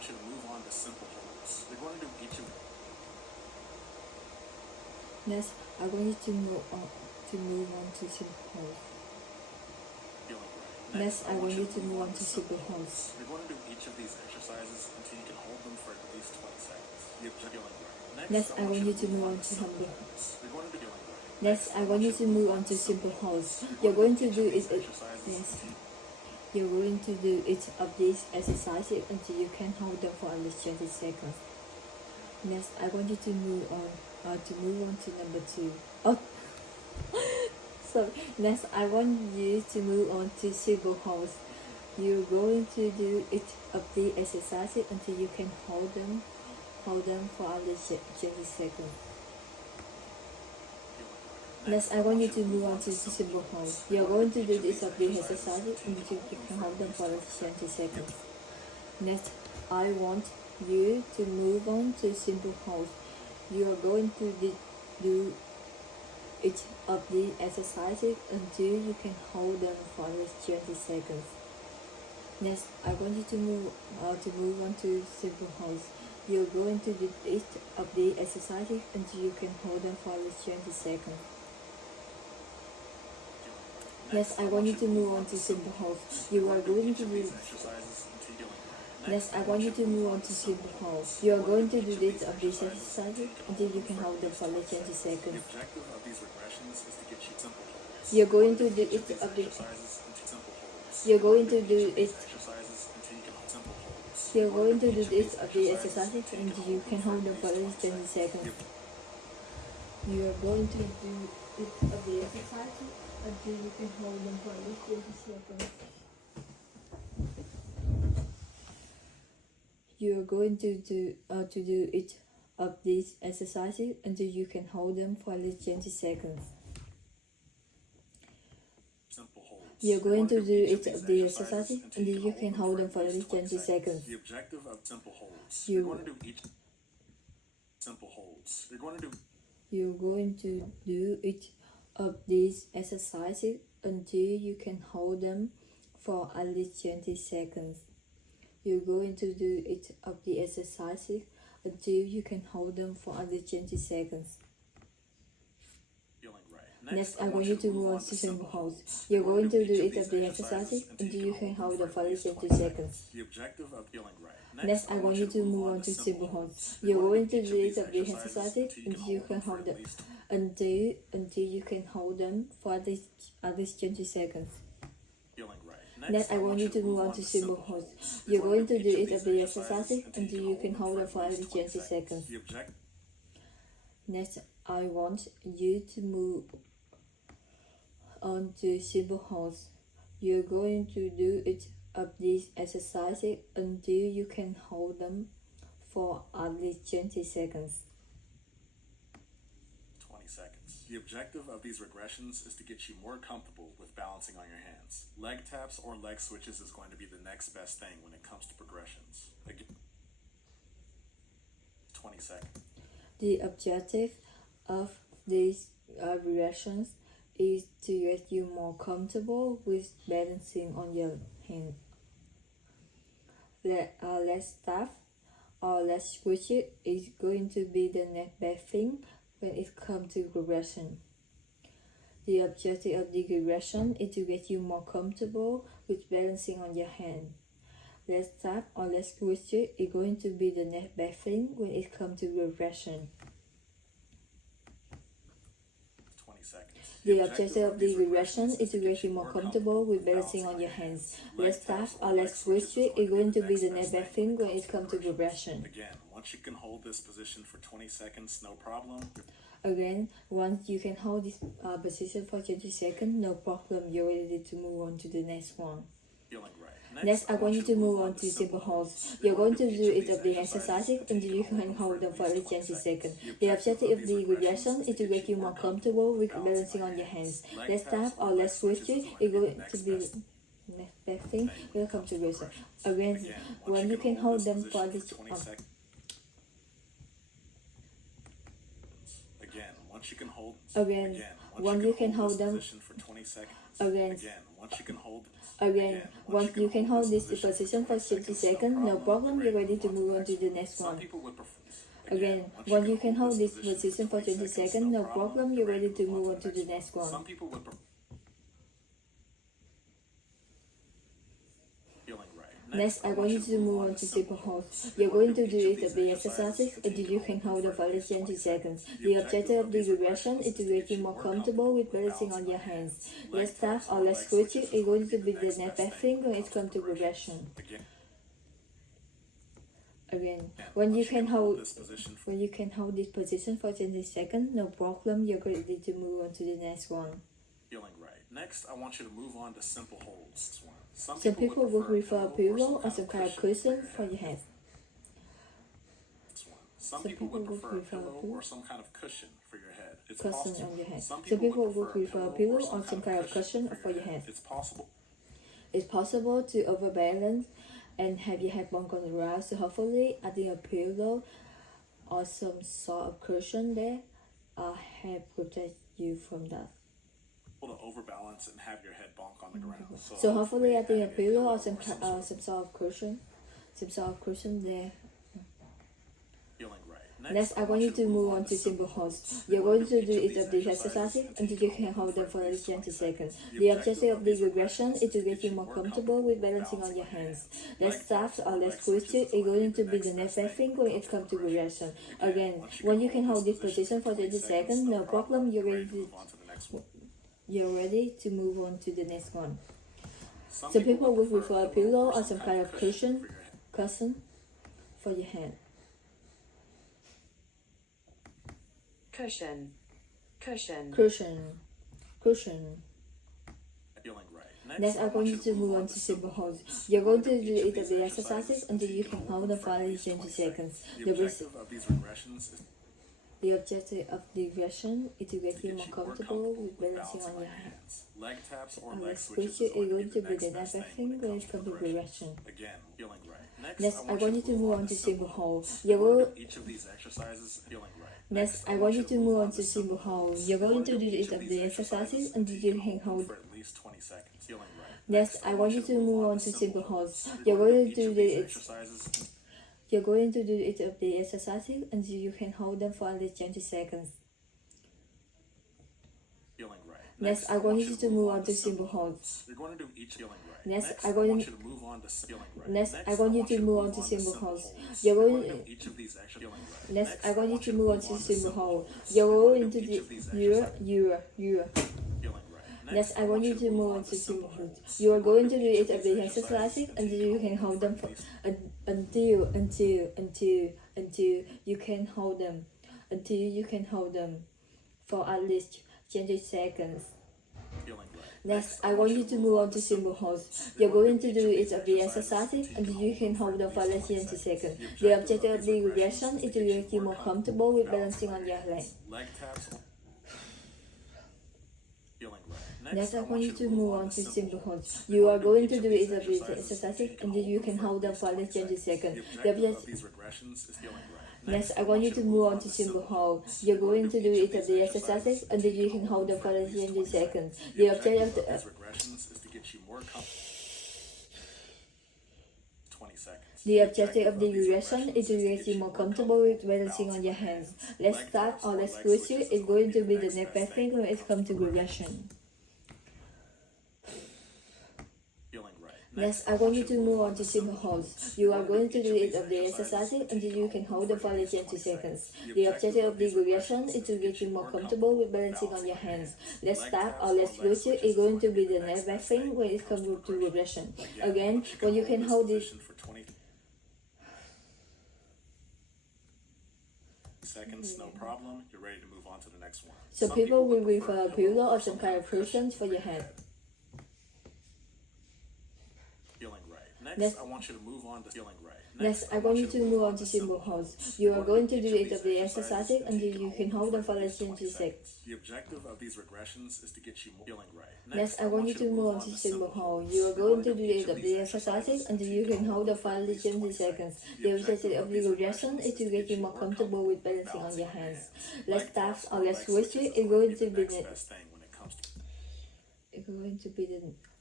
want you to move on to simple holds. We're going to do each of Next, I want you to move on to simple holds. feeling right. Next, I want you to move on to simple holds. We're going to do each of these exercises until you can hold them for at least 20 seconds. You're feeling right. Next, I want you to move on to simple holds. We're going to be feeling right. Next, I want you to move on to simple holds. You're going to do it. Yes. You're going to do each of these exercises until you can hold them for at least 20 seconds. Next, I want you to move on to number 2. Oh, so next, I want you to move on to simple holds. You're going to do each of the exercises until you can hold them for at least 20 seconds. Next, I want you to move on to simple holds. You're going to do this of the exercises until you can hold them for at least 20 seconds. Next, I want you to move on to simple holds. You are going to do each of the exercises until you can hold them for at least 20 seconds. Next, I want you to move on to simple holds. You're going to do each of the exercises until you can hold them for at least 20 seconds. Next, I want you to move on to simple holds. You are going to do Next, I want you to move on to simple holds. You are going to do this of these exercises until you can hold them for at least 20 seconds. You're going to do it of the You're going to do it. You're going to do this of the exercises until you can hold them for at least 20 seconds. You are going to do it of the exercises until you can hold them for at least 20 seconds. You are going to do each of these exercises until you can hold them for at least 20 seconds. You are going to do each of the exercises until you can hold them for at least 20 seconds. The objective of simple holds. You're going to do each simple holds. You're going to do each of these exercises until you can hold them for at least 20 seconds. You're going to do each of the exercises until you can hold them for at least 20 seconds. Next, I want you to move on to simple holds. You're going to do each of the exercises until you can hold them for at least 20 seconds. The objective of feeling right. Next, I want you to move on to simple holds. You're going to do each of the exercises until you can hold them until you can hold them for at least 20 seconds. Next, I want you to move on to simple holds. You're going to do each of the exercises until you can hold them for at least 20 seconds. Next, I want you to move on to simple holds. You're going to do each of these exercises until you can hold them for at least 20 seconds. 20 seconds. The objective of these regressions is to get you more comfortable with balancing on your hands. Leg taps or leg switches is going to be the next best thing when it comes to progressions. Again, 20 seconds. The objective of these regressions is to get you more comfortable with balancing on your hand. Less tap or less switch it is going to be the next best thing when it comes to regression. The objective of the regression is to get you more comfortable with balancing on your hand. Less tap or less switch it is going to be the next best thing when it comes to regression. 20 seconds. The objective of the regression is to get you more comfortable with balancing on your hands. Less tap or less switch it is going to be the next best thing when it comes to regression. Again, once you can hold this position for 20 seconds, no problem. Again, once you can hold this position for 20 seconds, no problem, you're ready to move on to the next one. Feeling right. Next, I want you to move on to simple holds. You're going to do each of the exercises until you can hold them for at least 20 seconds. The objective of the regression is to get you more comfortable with balancing on your hands. Less tap or less switches is going to be the next best thing when it comes to regression. Again, when you can hold them for at least once you can hold Again, once you can hold them for 20 seconds. Again, once you can hold Again, once you can hold this position for 20 seconds, no problem, you're ready to move on to the next Some one. people would prefer. Again, once you can hold this position for 20 seconds, no problem, you're ready to move on to the next one. Some people would prefer. Feeling right. Next, I want you to move on to simple holds. You're going to do it of the exercises until you can hold them for at least 20 seconds. The objective of the regression is to get you more comfortable with balancing on your hands. Less tough or less squishy is going to be the next best thing when it comes to regression. Again, when you can hold this position for 20 seconds, no problem, you're ready to move on to the next one. Feeling right. Next, I want you to move on to simple holds. Some people would prefer a pillow or some kind of cushion for your head. Some people would prefer a pillow or some kind of cushion for your head. It's Cushion possible. on your head. Some Some people would would prefer a pillow or some kind of cushion for your head. It's possible. It's possible to overbalance and have your head bump on the ground. So hopefully, adding a pillow or some sort of cushion there help protect you from that. To overbalance and have your head bonk on the ground. So hopefully, adding a pillow or some sort of cushion there. Feeling right. Next, I want you to move on to simple holds. You're going to do it of these exercises until you can hold them for at least 20 seconds. The objective of this regression is to get you more comfortable with balancing on your hands. Less tough or less squishy is going to be the next best thing when it comes to regression. Again, when you can hold this position for 20 seconds, no problem, you're ready to move on to the next one. Some people would prefer a pillow or some kind of cushion for your head. Cushion. Feeling right. Next, I want you to move on to simple holds. You're going to do it of the exercises until you can hold them for at least 20 seconds. The objective of these regressions is The objective of the regression is to get you more comfortable with balancing on your hands. Leg taps or And leg next switches is is going to be next the best next thing thing when it comes to regression. Again, feeling right. Next, I want you to move on to simple holds. Each of these exercises feeling right. Next, I want you to move on to simple holds. You're going to do it of the exercises until you can hold. For at least 20 seconds. Feeling right. Next, I want you to move on to simple holds. You're going to do it. Exercises. You're going to do it of the exercises until you can hold them for at least 20 seconds. Feeling right. Next, I want you to move on to simple holds. You're going to do each feeling right. Next, I want you to move on to feeling right. Next, I want you to move on to simple holds. You're going. to each of these extra feeling right. Next, I want you to move on to simple hold. You're going to the you. Feeling right. Next, I want you to move on to simple hold. You are going to do it of the exercises until you can hold them for, until you can hold them for at least 20 seconds. Feeling right. Next, I want you to move on to simple holds. You're going to do it of the exercises until you can hold them for less than 20 seconds. The objective of the regression is to get you more comfortable with balancing on your leg. Leg taps. Feeling right. Next, I want you to move on to simple holds. You are going to do it of these exercises until you can hold them for less than 20 seconds. The objective of these regressions is feeling right. Next, I want you to move on to simple hold. You're going to do it of the exercises until you can hold them for less than 20 seconds. The objective of these regressions is to get you more comfortable. 20 seconds. The objective of the regression is to get you more comfortable with balancing on your hands. Less tough or less squishy is going to be the next best thing when it comes to regression. Next, I want you to move on to simple holds. You are going to do it of the exercises until you can hold them for less than 20 seconds. The objective of the regression is to get you more comfortable with balancing on your hands. Less tough or less squishy is going to be the next best thing when it comes to regression. Again, when you can hold this seconds, no problem. You're ready to move on to the next one. So people will prefer a pillow or some kind of cushion for your head. Feeling right. Next, I want you to move on to feeling right. Next, I want you to move on to simple holds. You are going to do it of the exercises until you can hold them for less than 20 seconds. The objective of these regressions is to get you feeling right. Next, I want you to move on to simple hold. You are going to do it of the exercises until you can hold them for less than 20 seconds. The objective of the regression is to get you more comfortable with balancing on your hands. Less tough or less squishy is going to be the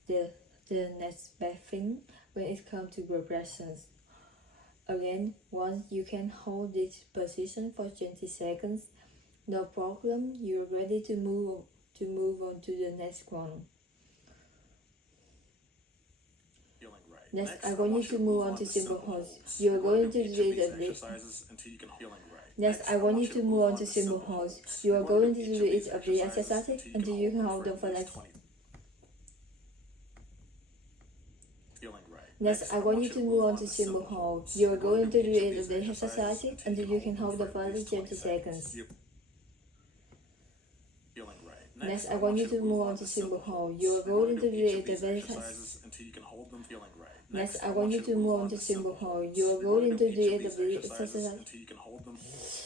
the next best thing when it comes to progressions. Again, once you can hold this position for 20 seconds, no problem, you're ready to move on to the next one. Feeling right. Next, I want you to move on to simple holds. You are going to do it a bit. Next, I want you to move on to simple holds. You are going to do it a bit exercise until you can hold them for like. Next, I want you to move on to simple hold. You are going to do it a bit exercise until you can hold them for like 20 seconds. Next, I want you to move on to simple hold. You are going to do it a bit exercise until you can hold them feeling right. Next, I want you to move on to simple hold. You are going to do it a bit exercise until you can hold them.